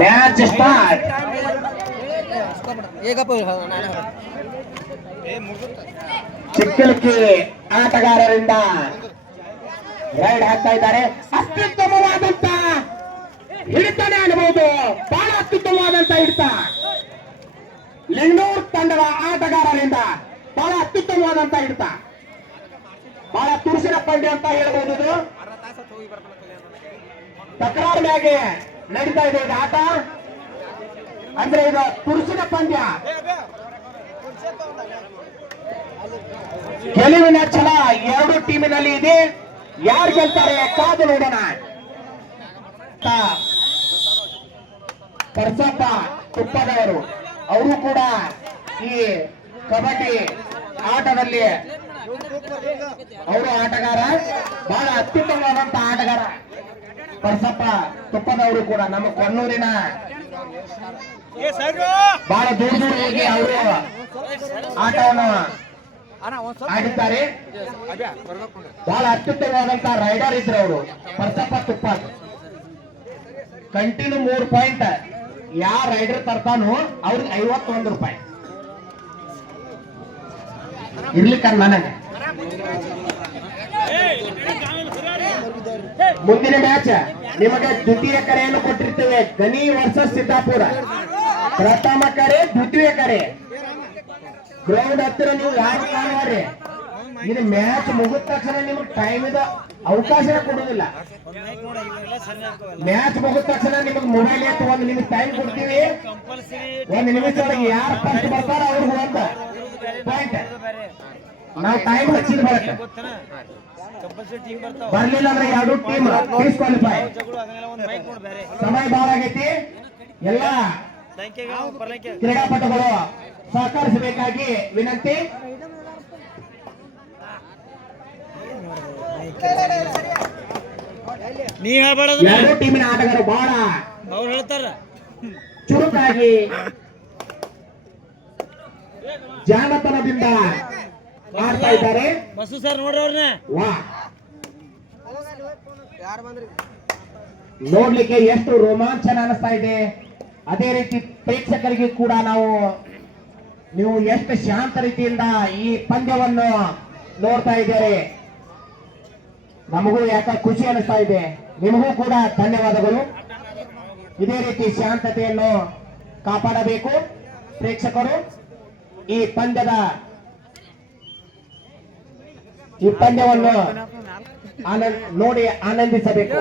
Match start Chikkalakki ಆಟಗಾರರಿಂದ raid ಹಾಕ್ತಾ ಇದ್ದಾರೆ. ಅತ್ಯುತ್ತಮವಾದಂತ ಹಿಡಿತಾನೆ ಅನ್ಬಹುದು ಬಹಳ ಅತ್ಯುತ್ತಮವಾದಂತ ಹಿಡಿತ. ಲಿಂಗೂರ್ ತಂಡದ ಆಟಗಾರರಿಂದ ಬಹಳ ಅತ್ಯುತ್ತಮವಾದಂತ ಹಿಡಿತ. ಬಹಳ ತುರುಸಿನ ಪಂದ್ಯ ಅಂತ ಹೇಳ್ಬಹುದು ತಕರಾರು ಮ್ಯಾಗೆ ನಡೀತಾ ಇದೆ ಇದು ಆಟ? ಅಂದ್ರೆ ಇದು ತುರುಸಿನ ಪಂದ್ಯ. ಗೆಲುವಿನ ಛಲ ಎರಡು ಟೀಮಿನಲ್ಲಿ ಇದೆ. ಯಾರು ಗೆಲ್ತಾರೆ? ಕಾದು ನೋಡೋಣ. ಪರ್ಸಪ್ಪ ತುಪ್ಪದವರು. ಅವರು ಕೂಡ ಈ ಕಬಡ್ಡಿ ಆಟದಲ್ಲಿ. ಅವರು ಆಟಗಾರ. ಬಹಳ ಅತ್ಯುತ್ತಮವಾದಂತಹ ಆಟಗಾರ. ಪರ್ಸಪ್ಪ ತುಪ್ಪದವರು ಕೂಡ ನಮ್ಮ ಕೊಣ್ಣೂರಿನ ಬಹಳ ದೂರ ದೂರ ಹೋಗಿ ಅವರು ಆಟವನ್ನು ಆಡಿದ್ದಾರೆ. ಬಹಳ ಅತ್ಯುತ್ತಮವಾದಂತ ರೈಡರ್ ಇದ್ರು ಅವರು ಪರ್ಸಪ್ಪ ತುಪ್ಪ. ಕಂಟಿನ್ಯೂ ಮೂರು ಪಾಯಿಂಟ್. ಯಾವ ರೈಡರ್ ತರ್ತಾನೋ ಅವ್ರಿಗೆ ಐವತ್ತೊಂದು ರೂಪಾಯಿ. ಇರ್ಲಿಕ್ಕ ನನಗೆ. ಮುಂದಿನ ಮ್ಯಾಚ್ ನಿಮಗೆ ದ್ವಿತೀಯ ಕರೆಯನ್ನು ಕೊಟ್ಟಿರ್ತೇವೆ. ಗನಿ ವರ್ಸಸ್ ಸಿದ್ದಾಪುರ. ಪ್ರಥಮ ಕರೆ, ದ್ವಿತೀಯ ಕರೆ. ಗ್ರೌಂಡ್ ಹತ್ತಿರ ನೀವು ಯಾರು ಕಾಣುವರಿ? ಇದು ಮ್ಯಾಚ್ ಮುಗಿದ ತಕ್ಷಣ ನಿಮ್ಗೆ ಟೈಮ್ ಇದೆ ಅವಕಾಶ ಕೊಡುವುದಿಲ್ಲ. ಮ್ಯಾಚ್ ಮುಗಿದ ತಕ್ಷಣ ನಿಮಗೆ ಮೊಬೈಲ್ ಎತ್ತು ಒಂದು ನಿಮಿಷ ಟೈಮ್ ಕೊಡ್ತೀವಿ. ಒಂದು ನಿಮಿಷದೊಳಗೆ ಯಾರು ಫಸ್ಟ್ ಬರ್ತಾರ ಅವ್ರಿಗೆ ಒಂದು ಪಾಯಿಂಟ್ ನಾವು ಟೈಮ್ ಹಚ್ಚಿದ್ ಬರ್ಲಿಲ್ಲ ಅಂದ್ರೆ ಎರಡು ಟೀಮ್ ಡಿಸ್ಕ್ವಾಲಿಫೈ ಸಮಯ ಬಾರ್ ಆಗೈತಿ. ಎಲ್ಲ ಕ್ರೀಡಾಪಟುಗಳು ಸಹಕರಿಸಬೇಕಾಗಿ ವಿನಂತಿ. ನೀ ಹೇಳ್ಬಾರ್ದು. ಎರಡು ಟೀಮಿನ ಆಟಗಾರರು ಬಹಳ ಅವ್ರು ಹೇಳ್ತಾರ. ಚುರುಕಾಗಿ ಜಾಣತನದಿಂದ ಮಾಡ್ತಾ ಇದ್ದಾರೆ. ಬಸ್ಸು ಸರ್ ನೋಡ್ರಿ ಅವ್ರನ್ನ ವಾ. ನೋಡ್ಲಿಕ್ಕೆ ಎಷ್ಟು ರೋಮಾಂಚನ ಅನಿಸ್ತಾ ಇದೆ. ಅದೇ ರೀತಿ ಪ್ರೇಕ್ಷಕರಿಗೆ ಕೂಡ ನಾವು, ನೀವು ಎಷ್ಟು ಶಾಂತ ರೀತಿಯಿಂದ ಈ ಪಂದ್ಯವನ್ನು ನೋಡ್ತಾ ಇದ್ದೀರಿ. ನಮಗೂ ಯಾಕ ಖುಷಿ ಅನಿಸ್ತಾ ಇದೆ. ನಿಮಗೂ ಕೂಡ ಧನ್ಯವಾದಗಳು. ಇದೇ ರೀತಿ ಶಾಂತತೆಯನ್ನು ಕಾಪಾಡಬೇಕು ಪ್ರೇಕ್ಷಕರು. ಈ ಪಂದ್ಯದ, ಈ ಪಂದ್ಯವನ್ನು ನೋಡಿ ಆನಂದಿಸಬೇಕು.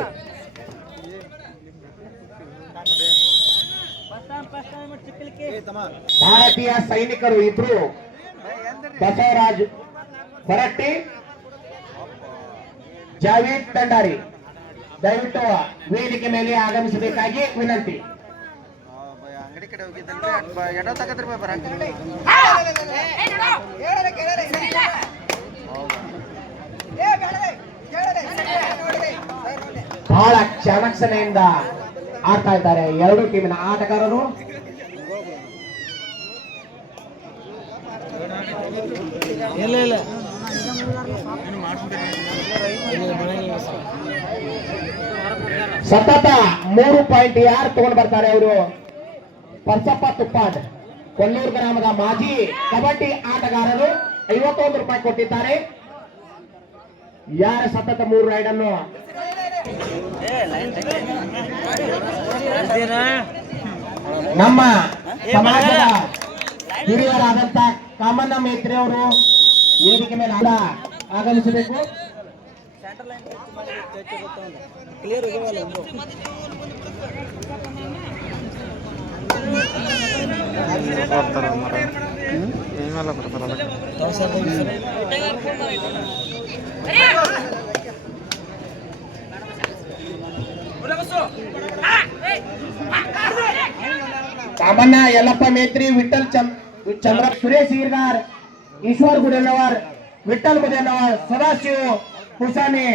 ಭಾರತೀಯ ಸೈನಿಕರು ಇಬ್ರು ಬಸವರಾಜ್ ಹೊರಟ್ಟಿ ಜಾವೀದ್ ತಂಡಾರಿ. ದಯವಿಟ್ಟು ವೇದಿಕೆ ಮೇಲೆ ಆಗಮಿಸಬೇಕಾಗಿ ವಿನಂತಿ. ಚಾಣಕ್ಷನೆಯಿಂದ ಆಡ್ತಾ ಇದ್ದಾರೆ ಎರಡು ಟೀಮಿನ ಆಟಗಾರರು. ಸತತ ಮೂರು ಪಾಯಿಂಟ್ ಯಾರು ತಗೊಂಡು ಬರ್ತಾರೆ ಅವರು? ಪರ್ಸಪ್ಪ ತುಪ್ಪಾಡ್ ಕೊಲ್ಲೂರು ಗ್ರಾಮದ ಮಾಜಿ ಕಬಡ್ಡಿ ಆಟಗಾರರು ಐವತ್ತೊಂದು ರೂಪಾಯಿ ಕೊಟ್ಟಿದ್ದಾರೆ. ಯಾರ ಸತತ ಮೂರು ರೈಡ್ ಅನ್ನು? ನಮ್ಮ ಸಮಾಜದ ಹಿರಿಯರಾದಂತ ಕಾಮಣ್ಣ ಮೇತ್ರಿ ಅವರು ವೇದಿಕೆ ಮೇಲೆ ಆಡ ಆಗಮಿಸಬೇಕು ಕಾಮಣ್ಣ ಯಲ್ಲಪ್ಪ ಮೇತ್ರಿ ವಿಠಲ್ ಚಂದ್ರ, ಸುರೇಶ್ ಈರ್ಗಾರ್, ಈಶ್ವರ್ ಗುಡೇನವರ್ ವಿಠಲ್ ಗುಡೇನವರ್ ಸದಾಶಿವ್ ಹುಸಾನಿ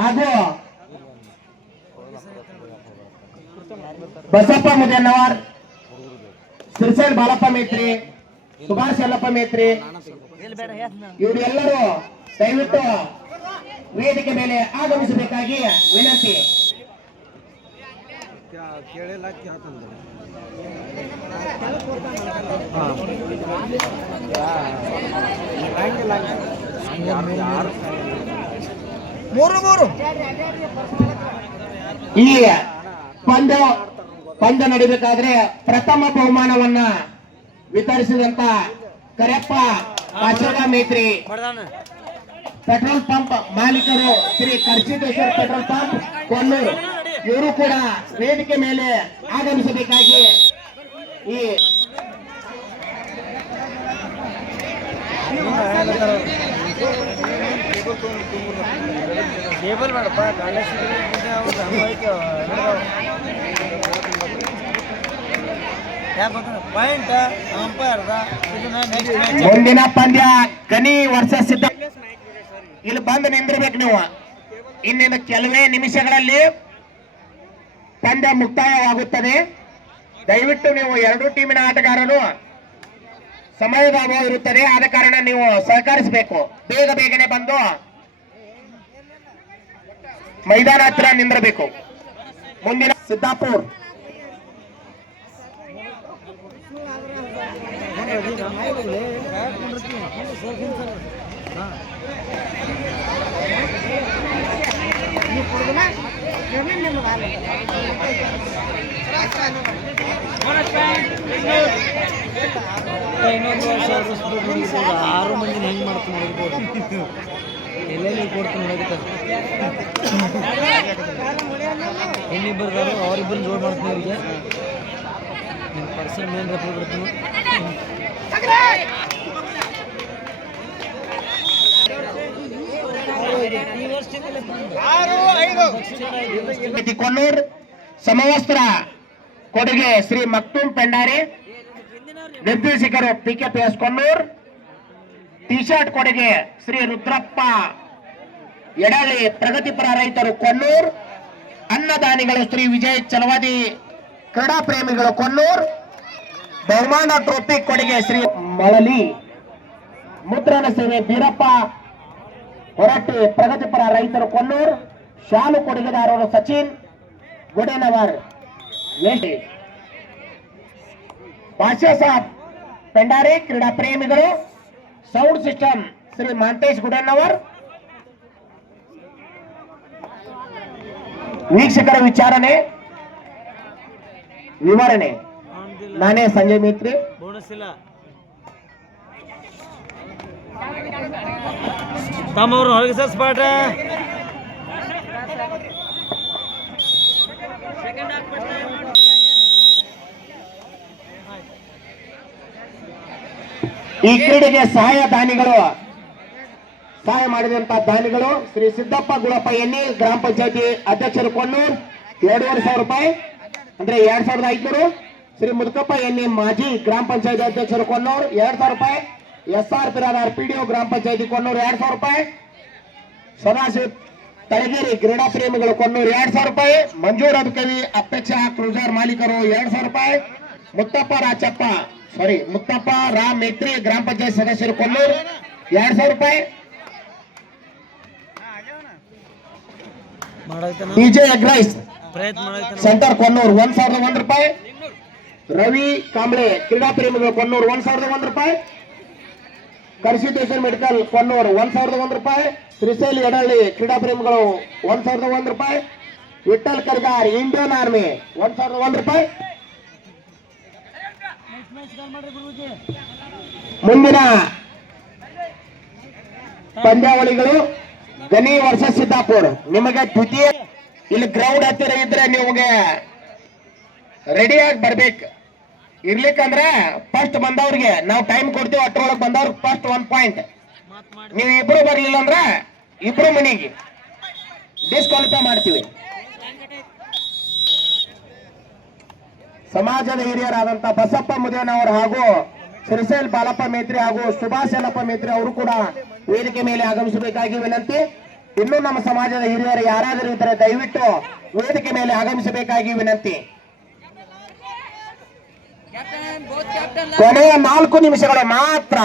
ಹಾಗೂ ಬಸಪ್ಪ ಮುದೇನವರ್ ಸಿರ್ಸೇಲ್ ಬಾಲಪ್ಪ ಮೇತ್ರಿ, ಸುಭಾಷ್ ಯಲ್ಲಪ್ಪ ಮೇತ್ರಿ. ಇವರೆಲ್ಲರೂ ದಯವಿಟ್ಟು ವೇದಿಕೆ ಮೇಲೆ ಆಗಮಿಸಬೇಕಾಗಿ ವಿನಂತಿ. ಮೂರು ಮೂರು. ಈ ಪಂದ್ಯ ಪಂದ್ಯ ನಡಿಬೇಕಾದ್ರೆ ಪ್ರಥಮ ಬಹುಮಾನವನ್ನ ವಿತರಿಸಿದಂತ ಕರೆಪ್ಪ ಮೇತ್ರಿ. ಪೆಟ್ರೋಲ್ ಪಂಪ್ ಮಾಲೀಕರು ಶ್ರೀ ಖರ್ಚಿದೇಶ್ವರ ಪೆಟ್ರೋಲ್ ಪಂಪ್ ಕೊಲ್ಲೂರು ಇವರು ಕೂಡ ವೇದಿಕೆ ಮೇಲೆ ಆಗಮಿಸಬೇಕಾಗಿ ಈ ಕೇಬಲ್ ಮ್ಯಾಚ್ ಮುಂದಿನ ಪಂದ್ಯ ಕನಿ ವರ್ಷ ಸಿದ್ಧ ಇಲ್ಲಿ ಬಂದು ನಿಂದಿರ್ಬೇಕು ನೀವು. ಇನ್ನಿನ ಕೆಲವೇ ನಿಮಿಷಗಳಲ್ಲಿ ಪಂದ್ಯ ಮುಕ್ತಾಯವಾಗುತ್ತದೆ. ದಯವಿಟ್ಟು ನೀವು ಎರಡು ಟೀಮಿನ ಆಟಗಾರರು ಸಮಯದ ಅಭಾವ ಇರುತ್ತದೆ. ಆದ ಕಾರಣ ನೀವು ಸಹಕರಿಸಬೇಕು. ಬೇಗ ಬೇಗನೆ ಬಂದು ಮೈದಾನ ಹತ್ರ ನಿಂದಿರಬೇಕು. ಮುಂದಿನ ಸಿದ್ದಾಪುರ್. ಇನ್ನೊಂದು ವರ್ಷ ಆರು ಮಂದಿನ ಹೆಂಗ್ ಮಾಡ್ತೀನಿ ನೋಡ್ಬೋದು ಎಲ್ಲೆಲ್ಲಿ ಕೊಡ್ತೀನಿ ನೋಡಕ್ಕೆ ಇನ್ನಿಬ್ಬರು ಅವರಿಬ್ಬರು ಜೋಡ್ ಮಾಡ್ತೀನಿ ಅವ್ರಿಗೆ ಪರ್ಸನ್ ಮೇನ್ ರಫ್ ಬಿಡ್ತೀನಿ ಕೊಲ್ಲೂರ್ ಸಮವಸ್ತ್ರ ಕೊಡುಗೆ ಶ್ರೀ ಮಕ್ತೂಮ್ ಪೆಂಡಾರಿ ನಿರ್ದೇಶಕರು P K P S Kollur T shirt ಕೊಡುಗೆ ಶ್ರೀ ರುದ್ರಪ್ಪ ಎಡಳಿ ಪ್ರಗತಿಪರ ರೈತರು ಕೊಲ್ಲೂರ್ ಅನ್ನದಾನಿಗಳು ಶ್ರೀ ವಿಜಯ್ ಚಲವಾದಿ ಕ್ರೀಡಾ ಪ್ರೇಮಿಗಳು ಕೊಲ್ಲೂರ್ ಬಹುಮಾನ ಟ್ರೋಫಿ ಕೊಡುಗೆ ಶ್ರೀ ಮಳಲಿ ಮುದ್ರಣ ಸೇವೆ ಬೀರಪ್ಪ ಹೊರಟ್ಟಿ ಪ್ರಗತಿಪರ ರೈತರು ಕೊಲ್ಲೂರ್, ಶಾಲು ಕೊಡುಗೆದಾರರು ಸಚಿನ್, ಗುಡೇನವರ್ ಭಾಷಾ ಸಾಬ್, ಪೆಂಡಾರಿ, ಕ್ರೀಡಾ ಪ್ರೇಮಿಗಳು, ಸೌಂಡ್ ಸಿಸ್ಟಮ್ ಶ್ರೀ ಮಾಂತೇಶ್ ಗುಡೇನವರ್. ವೀಕ್ಷಕರ ವಿಚಾರಣೆ ವಿವರಣೆ ನಾನೇ ಸಂಜಯ್ ಮಿತ್ರಿ. ಬೋನಸ್ ಇಲ್ಲ ತಮ್ಮವ್ರು ಹೊರಗೆ ಸರ್ ಸ್ಪಾಟ ಈ ಕ್ರೀಡೆಗೆ ಸಹಾಯ ದಾನಿಗಳು. ಸಹಾಯ ಮಾಡಿದಂತ ದಾನಿಗಳು ಶ್ರೀ ಸಿದ್ದಪ್ಪ ಗುಳಪ್ಪ ಎನ್ನಿ, ಗ್ರಾಮ ಪಂಚಾಯತಿ ಅಧ್ಯಕ್ಷರು ಕೊಣ್ಣೂರ್, ಎರಡೂವರೆ ಸಾವಿರ ರೂಪಾಯಿ, ಅಂದ್ರೆ ಎರಡ್ ಸಾವಿರದ ಐದ್ನೂರು. ಶ್ರೀ ಮುದುಕಪ್ಪ ಎನ್ನಿ ಮಾಜಿ ಗ್ರಾಮ ಪಂಚಾಯತಿ ಅಧ್ಯಕ್ಷರು ಕೊಣ್ಣೂರ್, ಎರಡ್ ಸಾವಿರ ರೂಪಾಯಿ. ಎಸ್ ಆರ್ ಬಿರಾದಾರ್ ಪಿಡಿಒ ಗ್ರಾಮ ಪಂಚಾಯತಿ ಕೊನ್ನೂರು ಎರಡ್ ಸಾವಿರ ರೂಪಾಯಿ. ಸದಾಶಿವ್ ತಳಗೇರಿ ಕ್ರೀಡಾ ಪ್ರೇಮಿಗಳು ಕೊಣ್ಣೂರು ಎರಡ್ ಸಾವಿರ ರೂಪಾಯಿ. ಮಂಜೂರ್ ಕವಿ ಅಪೇಕ್ಷಾ ಕ್ರೂಜರ್ ಮಾಲೀಕರು ಎರಡ್ ಸಾವಿರ ರೂಪಾಯಿ. ಮುತ್ತಪ್ಪ ರಾಚಪ್ಪ ಸಾರಿ ಮುತ್ತಪ್ಪ ರಾಮ್ ಮೇತ್ರಿ ಗ್ರಾಮ ಪಂಚಾಯತ್ ಸದಸ್ಯರು ಕೊನ್ನೂರು ಎರಡ್ ಸಾವಿರ ರೂಪಾಯಿ. ಡಿಜೆ ಮಾಡಾಯ್ತಾನ ಸೆಂಟರ್ ಕೊನ್ನೂರು ಒಂದ್ ಸಾವಿರದ ಒಂದ್ ರೂಪಾಯಿ. ರವಿ ಕಾಂಬ್ಳೆ ಕ್ರೀಡಾ ಪ್ರೇಮಿಗಳು ಕೊನ್ನೂರು ಒಂದ್ ಸಾವಿರದ ಒಂದ್ ರೂಪಾಯಿ. ಕರ್ಸಿಟೇಷನ್ ಮೆಡಿಕಲ್ ಕೊನ್ನೂರು, ಒಂದ್ ಸಾವಿರದ ಒಂದ್ ರೂಪಾಯಿ. ಶ್ರೀಶೈಲಿ ಎಡಹಳ್ಳಿ ಕ್ರೀಡಾ ಪ್ರೇಮಿಗಳು, ಒಂದ್ ಸಾವಿರದ ಒಂದ್ ರೂಪಾಯಿ. ವಿಠಲ್ ಕರ್ಗಾರ್, ಇಂಡಿಯನ್ ಆರ್ಮಿ, ಒಂದ್ ಸಾವಿರದ ಒಂದ್ ರೂಪಾಯಿ. ಮುಂದಿನ ಪಂದ್ಯಾವಳಿಗಳು ಗನಿ ವರ್ಷ ಸಿದ್ದಾಪುರ್. ನಿಮಗೆ ದ್ವಿತೀಯ ಇಲ್ಲಿ ಗ್ರೌಂಡ್ ಹತ್ತಿರ ಇದ್ರೆ ನಿಮಗೆ ರೆಡಿಯಾಗಿ ಬರ್ಬೇಕು. ಇರ್ಲಿಕ್ಕಂದ್ರೆ ಫಸ್ಟ್ ಬಂದವ್ರಿಗೆ, ನಾವು ಟೈಮ್ ಕೊಡ್ತೀವಿ ಅಟ್ರೊಳಗೆ ಬಂದವ್ರಿಗೆ ಫಸ್ಟ್ ಒನ್ ಪಾಯಿಂಟ್ ನೀವು ಇಬ್ರು ಬರ್ಲಿಲ್ಲ ಅಂದ್ರೆ ಇಬ್ರು ಮನೆಗೆ ಡಿಸ್ಕ್ವಾಲಿಫೈ ಮಾಡ್ತೀವಿ. ಸಮಾಜದ ಹಿರಿಯರಾದಂತ ಬಸಪ್ಪ ಮುದೇನವರು ಹಾಗೂ ಶ್ರೀಶೈಲ್ ಬಾಲಪ್ಪ ಮೇತ್ರಿ ಹಾಗೂ ಸುಭಾಷ್ ಯಲ್ಲಪ್ಪ ಮೇತ್ರಿ ಅವರು ಕೂಡ ವೇದಿಕೆ ಮೇಲೆ ಆಗಮಿಸಬೇಕಾಗಿ ವಿನಂತಿ. ಇನ್ನು ನಮ್ಮ ಸಮಾಜದ ಹಿರಿಯರು ಯಾರಾದರೂ ಇದ್ದರೆ ದಯವಿಟ್ಟು ವೇದಿಕೆ ಮೇಲೆ ಆಗಮಿಸಬೇಕಾಗಿ ವಿನಂತಿ. ಕೊನೆಯ ನಾಲ್ಕು ನಿಮಿಷಗಳು ಮಾತ್ರ.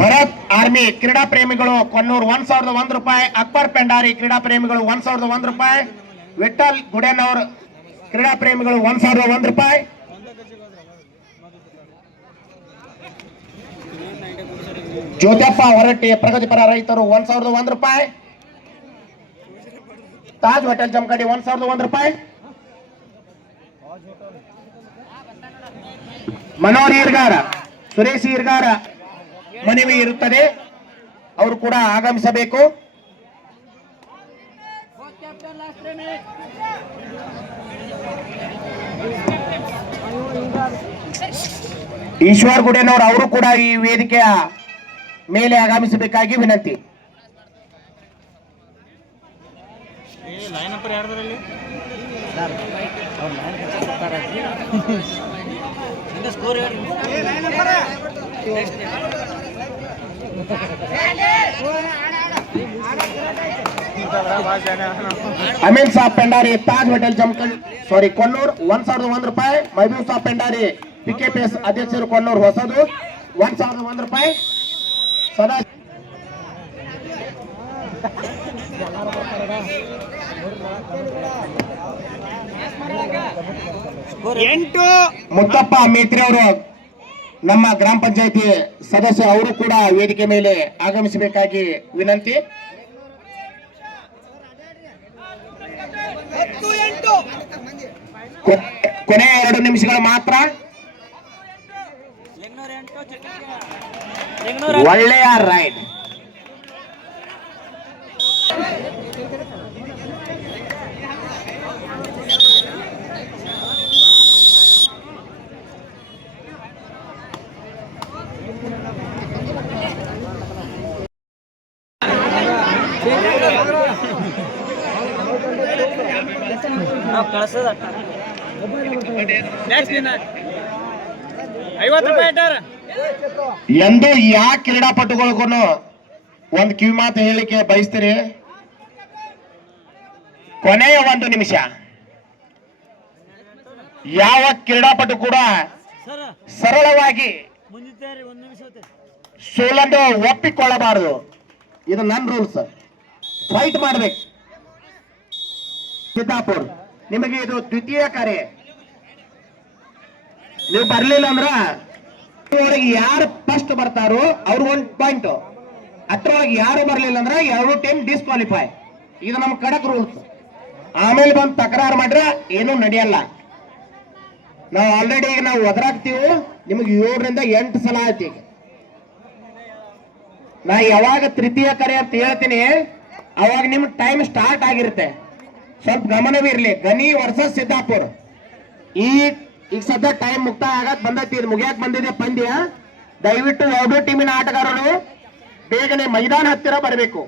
ಭರತ್ ಆರ್ಮಿ ಕ್ರೀಡಾ ಪ್ರೇಮಿಗಳು ಕೊನ್ನೂರು ಒಂದ್ ಸಾವಿರದ ಒಂದ್ ರೂಪಾಯಿ ಅಕ್ಬರ್ ಪೆಂಡಾರಿ ಕ್ರೀಡಾ ಪ್ರೇಮಿಗಳು ಒಂದ್ ಸಾವಿರದ ಒಂದ್ ರೂಪಾಯಿ ವಿಠಲ್ ಗುಡೇನವ್ರ ಕ್ರೀಡಾ ಪ್ರೇಮಿಗಳು ಒಂದ್ ಸಾವಿರದ ಒಂದ್ ರೂಪಾಯಿ. ಜ್ಯೋತಿಯಪ್ಪ ಹೊರಟ್ಟಿ ಪ್ರಗತಿಪರ ರೈತರು ಒಂದ್ ಸಾವಿರದ ಒಂದ್ ರೂಪಾಯಿ. ತಾಜ್ ಹೋಟೆಲ್ ಜಮಕಡಿ ಒಂದ್ ಸಾವಿರದ ಒಂದ್ ರೂಪಾಯಿ. ಮನೋಹರ್ ಇರ್ಗಾರ, ಸುರೇಶ್ ಈರ್ಗಾರ ಮನವಿ ಇರುತ್ತದೆ. ಅವರು ಕೂಡ ಆಗಮಿಸಬೇಕು. ಈಶ್ವರ್ ಗುಡೇನವರು ಅವರು ಕೂಡ ಈ ವೇದಿಕೆಯ ಮೇಲೆ ಆಗಮಿಸಬೇಕಾಗಿ ವಿನಂತಿ. ಅಮೀನ್ ಸಾಬ್ ಪೆಂಡಾರಿ ತಾಜ್ ಹೋಟೆಲ್ ಜಮಖಂಡ್ ಸಾರಿ ಕೊಲ್ಲೂರ್ ಒಂದ್ ಸಾವಿರದ ಒಂದ್ ರೂಪಾಯಿ ಮಹಬೂಬ್ ಸಾಬ್ ಪೆಂಡಾರಿ ಪಿಕೆಪಿಎಸ್ ಅಧ್ಯಕ್ಷರು ಕೊಲ್ಲೂರ್ ಹೊಸದು ಒಂದ್ ಸಾವಿರದ ಒಂದ್ ರೂಪಾಯಿ ಸದಾ ಎಂಟು. ಮುತ್ತಪ್ಪ ಮೇತ್ರಿ ಅವರು ನಮ್ಮ ಗ್ರಾಮ ಪಂಚಾಯತಿ ಸದಸ್ಯ ಅವರು ಕೂಡ ವೇದಿಕೆ ಮೇಲೆ ಆಗಮಿಸಬೇಕಾಗಿ ವಿನಂತಿ. ಕೊ- ಕೊನೆಯ ಎರಡು ನಿಮಿಷಗಳು ಮಾತ್ರ. ಒಳ್ಳೆಯ ರೈಡ್ ನಾವು ಕಳ್ಸೋದ ಐವತ್ತು ರೂಪಾಯಿ ಇಟ್ಟಾರ. ಎಂದು ಯಾ ಕ್ರೀಡಾಪಟುಗಳಿಗೂ ಒಂದು ಕಿವಿ ಮಾತು ಹೇಳಿಕೆ ಬಯಸ್ತೀರಿ? ಕೊನೆಯ ಒಂದು ನಿಮಿಷ. ಯಾವ ಕ್ರೀಡಾಪಟು ಕೂಡ ಸರಳವಾಗಿ ಸೋಲನ್ನು ಒಪ್ಪಿಕೊಳ್ಳಬಾರದು. ಇದು ನನ್ನ ರೂಲ್ಸ್ ಫೈಟ್ ಮಾಡ್ಬೇಕು. ಸಿದ್ದಾಪುರ್, ನಿಮಗೆ ಇದು ದ್ವಿತೀಯ ಕಾರ್ಯ. ನೀವು ಬರ್ಲಿಲ್ಲ ಅಂದ್ರ ಯಾರು ಫಸ್ಟ್ ಬರ್ತಾರೋ ಅವ್ರು ಒಂದ್ ಪಾಯಿಂಟ್ ಅದ್ರೊಳಗೆ ಯಾರು ಬರ್ಲಿಲ್ಲ ಅಂದ್ರೆ ಎರಡು ಟೀಮ್ ಡಿಸ್ಕ್ವಾಲಿಫೈ ಇದು ನಮ್ ಕಡಕ್ ರೂಲ್ಸ್ ಆಮೇಲೆ ಬಂದು ತಕರಾರು ಮಾಡ್ರೆ ಏನು ನಡೆಯಲ್ಲ. ನಾವು ಆಲ್ರೆಡಿ ಈಗ ನಾವು ಒದರಾಗ್ತೀವಿ ನಿಮಗೆ ಏಳರಿಂದ ಎಂಟು ಸಲ ಆಯ್ತು ಈಗ. ನಾ ಯಾವಾಗ ತೃತೀಯ ಕರೆ ಅಂತ ಹೇಳ್ತೀನಿ, ಅವಾಗ ನಿಮ್ ಟೈಮ್ ಸ್ಟಾರ್ಟ್ ಆಗಿರುತ್ತೆ. ಸ್ವಲ್ಪ ಗಮನವಿರ್ಲಿ ಗನಿ ವರ್ಸಸ್ ಸಿದ್ದಾಪುರ್. ಈ ಈಗ ಸದ್ಯ ಟೈಮ್ ಮುಕ್ತ ಆಗಕ್ ಬಂದೈತಿ. ಇದು ಮುಗಿಯಕ್ ಬಂದಿದೆ ಪಂದ್ಯ. ದಯವಿಟ್ಟು ಯಾವುದೇ ಟೀಮಿನ ಆಟಗಾರರು ಬೇಗನೆ ಮೈದಾನ ಹತ್ತಿರ ಬರಬೇಕು.